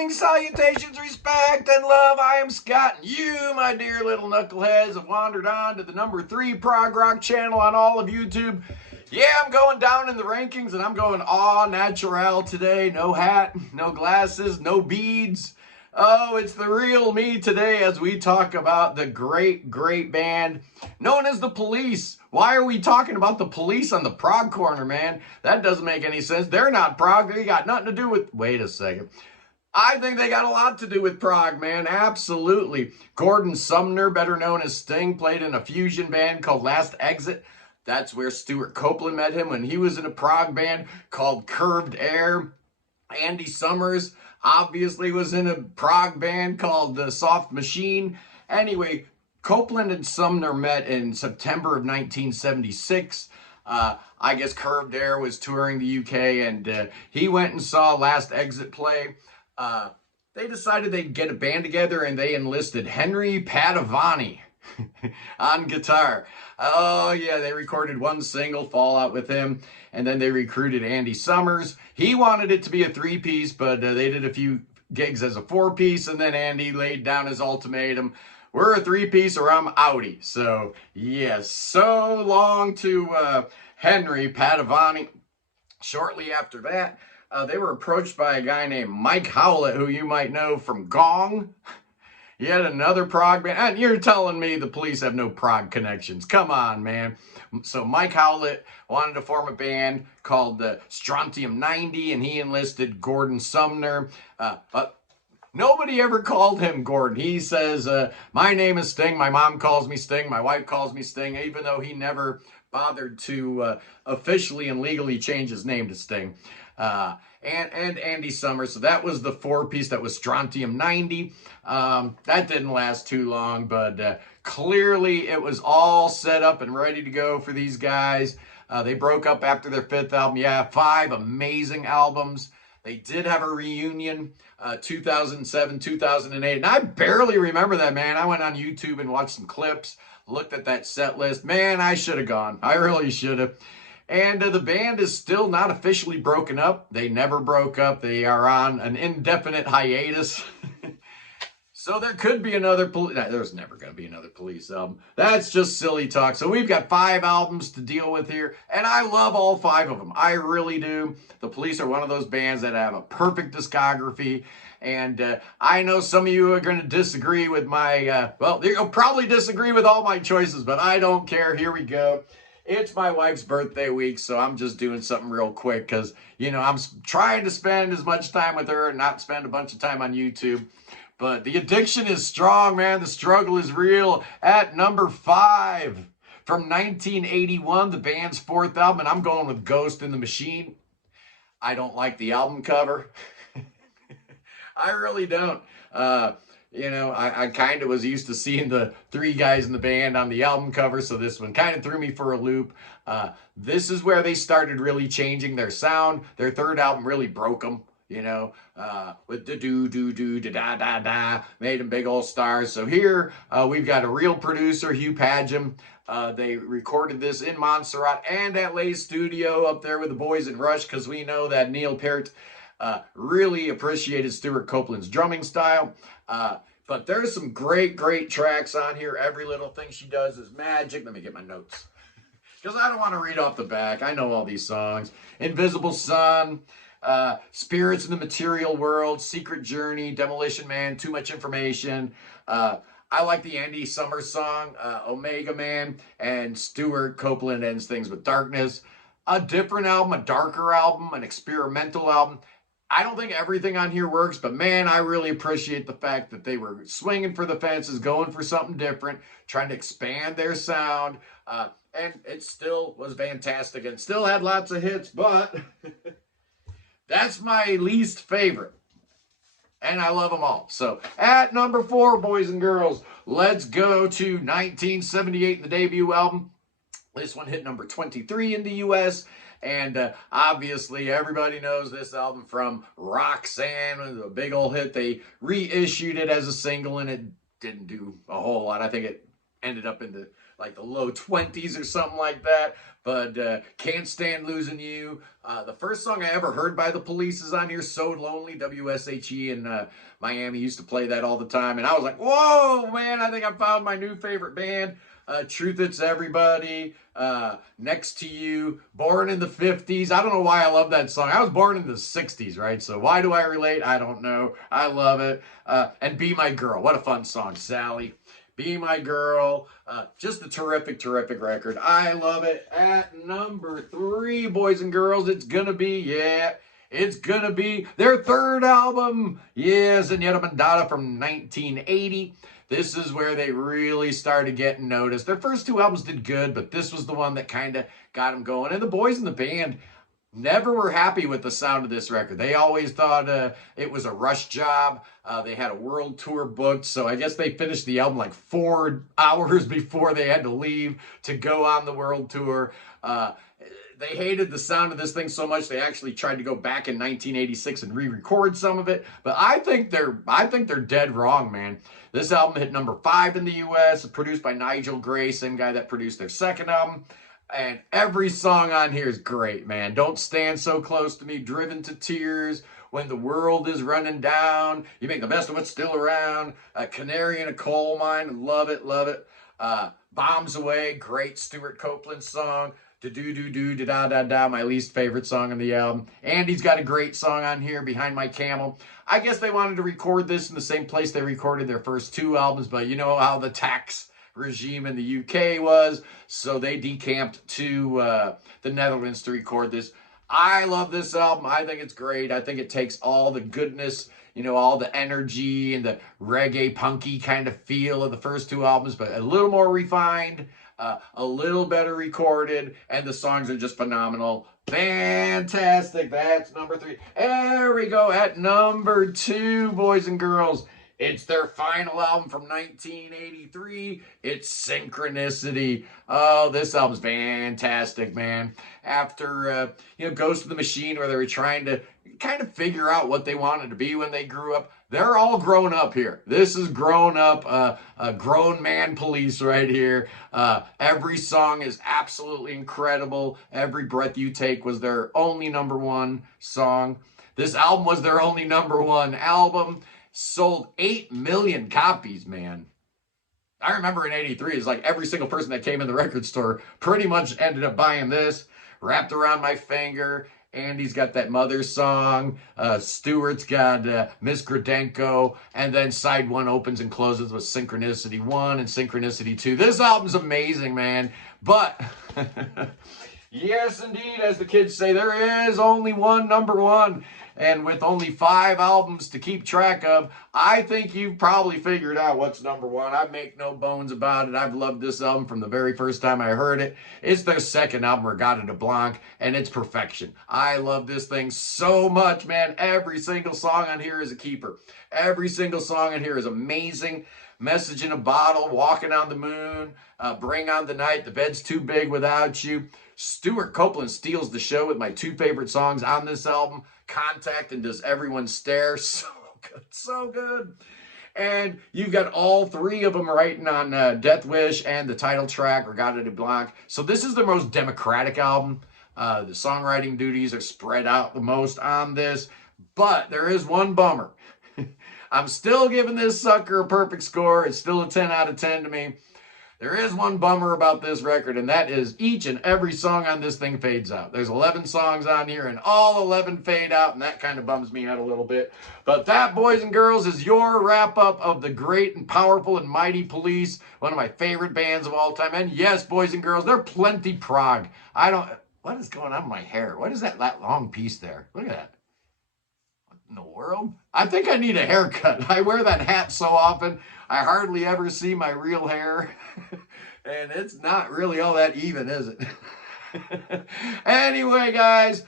Greetings, salutations, respect, and love. I am Scott, and you, my dear little knuckleheads, have wandered on to the number 3 prog rock channel on all of YouTube. Yeah, I'm going down in the rankings, and I'm going au naturel today. No hat, no glasses, no beads. Oh, it's the real me today as we talk about the great, great band known as The Police. Why are we talking about The Police on the prog corner, man? That doesn't make any sense. They're not prog. They got nothing to do with... Wait a second. I think they got a lot to do with prog, man. Absolutely. Gordon Sumner, better known as Sting, played in a fusion band called Last Exit. That's where Stuart Copeland met him when he was in a prog band called Curved Air. Andy Summers obviously was in a prog band called The Soft Machine. Anyway, Copeland and Sumner met in September of 1976. I guess Curved Air was touring the UK, and he went and saw Last Exit play. They decided they'd get a band together, and they enlisted Henry Padavani on guitar. Oh yeah, they recorded one single, Fallout, with him, and then they recruited Andy Summers. He wanted it to be a 3-piece, but they did a few gigs as a 4-piece, and then Andy laid down his ultimatum: we're a 3-piece or I'm outie. So yes, so long to Henry Padavani. Shortly after that, they were approached by a guy named Mike Howlett, who you might know from Gong. Yet another prog band. And you're telling me the Police have no prog connections. Come on, man. So Mike Howlett wanted to form a band called the Strontium 90, and he enlisted Gordon Sumner. But nobody ever called him Gordon. He says, my name is Sting. My mom calls me Sting. My wife calls me Sting, even though he never bothered to officially and legally change his name to Sting. And Andy Summers. So that was the 4-piece. That was Strontium 90. That didn't last too long, but clearly it was all set up and ready to go for these guys. They broke up after their 5th album. Yeah, 5 amazing albums. They did have a reunion, 2007, 2008, and I barely remember that, man. I went on YouTube and watched some clips, looked at that set list. Man, I should have gone. I really should have. And the band is still not officially broken up. They never broke up. They are on an indefinite hiatus. So there could be another Police. No, there's never going to be another Police album. That's just silly talk. So we've got 5 albums to deal with here, and I love all 5 of them. I really do. The Police are one of those bands that have a perfect discography. And I know some of you are going to disagree with my, well, you'll probably disagree with all my choices, but I don't care. Here we go. It's my wife's birthday week, so I'm just doing something real quick because, you know, I'm trying to spend as much time with her and not spend a bunch of time on YouTube. But the addiction is strong, man. The struggle is real. At number 5 from 1981, the band's 4th album, and I'm going with Ghost in the Machine. I don't like the album cover. I really don't. You know, I kind of was used to seeing the 3 guys in the band on the album cover, so this one kind of threw me for a loop. This is where they started really changing their sound. Their 3rd album really broke them, you know, with the do-do-do, da-da-da-da, made them big old stars. So here we've got a real producer, Hugh Padgham. They recorded this in Montserrat and at Lay's studio up there with the boys in Rush, because we know that Neil Peart really appreciated Stuart Copeland's drumming style. But there's some great, great tracks on here. Every little thing she does is magic. Let me get my notes, because I don't want to read off the back. I know all these songs. Invisible Sun, Spirits in the Material World, Secret Journey, Demolition Man, Too Much Information. I like the Andy Summers song, Omega Man, and Stuart Copeland ends things with Darkness. A different album, a darker album, an experimental album. I don't think everything on here works, but man, I really appreciate the fact that they were swinging for the fences, going for something different, trying to expand their sound, and it still was fantastic and still had lots of hits, but that's my least favorite, and I love them all. So at number 4, boys and girls, let's go to 1978, the debut album. This one hit number 23 in the U.S., and obviously everybody knows this album from Roxanne. It was a big old hit. They reissued it as a single, and it didn't do a whole lot. I think it ended up in the like the low 20s or something like that. But Can't Stand Losing You. The first song I ever heard by the Police is on here, So Lonely. WSHE in Miami used to play that all the time. And I was like, whoa, man, I think I found my new favorite band. Truth It's Everybody, Next to You, Born in the 50s. I don't know why I love that song. I was born in the 60s, right? So why do I relate? I don't know. I love it. And Be My Girl. What a fun song, Sally. Be My Girl. Just a terrific, terrific record. I love it. At number 3, boys and girls, it's gonna be, it's gonna be their third album. Yes, Zenyatta Mandata from 1980. This is where they really started getting noticed. Their first 2 albums did good, but this was the one that kind of got them going. And the boys in the band never were happy with the sound of this record. They always thought it was a rush job. They had a world tour booked, so I guess they finished the album like 4 hours before they had to leave to go on the world tour. They hated the sound of this thing so much they actually tried to go back in 1986 and re-record some of it. But I think they're dead wrong, man. This album hit number 5 in the U.S., produced by Nigel Gray, same guy that produced their second album. And every song on here is great, man. Don't Stand So Close to Me, Driven to Tears, When the World is Running Down, You Make the Best of What's Still Around, Canary in a Coal Mine, love it, love it. Bombs Away, great Stuart Copeland song. Da-do-do-do-da-da-da-da, my least favorite song on the album. Andy's got a great song on here, Behind My Camel. I guess they wanted to record this in the same place they recorded their first 2 albums, but you know how the tax regime in the UK was, so they decamped to the Netherlands to record this. I love this album. I think it's great. I think it takes all the goodness, you know, all the energy and the reggae punky kind of feel of the first 2 albums, but a little more refined, a little better recorded, and the songs are just phenomenal. Fantastic. That's number 3. There we go. At number 2, boys and girls, it's their final album from 1983. It's Synchronicity. Oh, this album's fantastic, man. After, Ghost of the Machine, where they were trying to kind of figure out what they wanted to be when they grew up, they're all grown up here. This is grown up, a grown man Police right here. Every song is absolutely incredible. Every Breath You Take was their only number 1 song. This album was their only number 1 album. Sold 8 million copies, man. I remember in 83, it's like every single person that came in the record store pretty much ended up buying this. Wrapped Around My Finger. Andy's got that Mother song. Stuart's got Miss Gradenko. And then side 1 opens and closes with Synchronicity 1 and Synchronicity 2. This album's amazing, man. But, yes, indeed, as the kids say, there is only one number 1. And with only 5 albums to keep track of, I think you've probably figured out what's number 1. I make no bones about it. I've loved this album from the very first time I heard it. It's their second album, Regatta de Blanc, and it's perfection. I love this thing so much, man. Every single song on here is a keeper. Every single song on here is amazing. Message in a Bottle, Walking on the Moon, Bring on the Night, The Bed's Too Big Without You. Stuart Copeland steals the show with my 2 favorite songs on this album, Contact and Does Everyone Stare. So good, so good. And you've got all 3 of them writing on Death Wish and the title track, Regatta de Blanc. So this is the most democratic album. The songwriting duties are spread out the most on this. But there is one bummer. I'm still giving this sucker a perfect score. It's still a 10 out of 10 to me. There is one bummer about this record, and that is each and every song on this thing fades out. There's 11 songs on here, and all 11 fade out, and that kind of bums me out a little bit. But that, boys and girls, is your wrap-up of the great and powerful and mighty Police, one of my favorite bands of all time. And yes, boys and girls, they're plenty prog. What is going on with my hair? What is that long piece there? Look at that. In the world? I think I need a haircut. I wear that hat so often, I hardly ever see my real hair. And it's not really all that even, is it? Anyway, guys,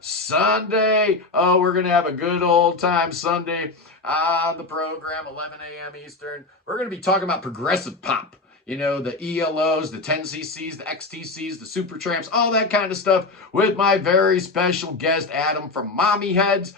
Sunday, we're going to have a good old time Sunday on the program, 11 a.m. Eastern. We're going to be talking about progressive pop. You know, the ELOs, the 10cc's, the XTC's, the Supertramps, all that kind of stuff with my very special guest, Adam from Mommy Heads.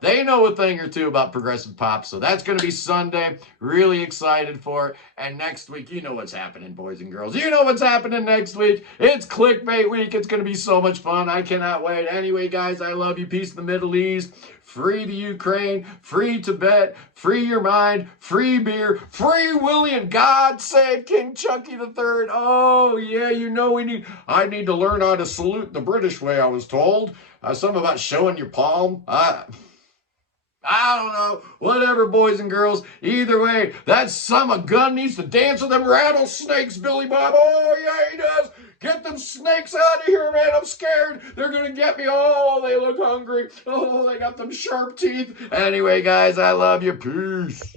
they know a thing or two about progressive pop. So that's going to be Sunday. Really excited for it. And next week, you know what's happening, boys and girls. You know what's happening next week. It's clickbait week. It's going to be so much fun. I cannot wait. Anyway, guys, I love you. Peace in the Middle East. Free the Ukraine, free Tibet, free your mind, free beer, free William. God save King Chucky III. Oh, yeah, you know I need to learn how to salute the British way, I was told. Something about showing your palm. I don't know. Whatever, boys and girls. Either way, that son of a gun needs to dance with them rattlesnakes, Billy Bob. Oh, yeah, he does. Get them snakes out of here, man. I'm scared. They're going to get me. Oh, they look hungry. Oh, they got them sharp teeth. Anyway, guys, I love you. Peace.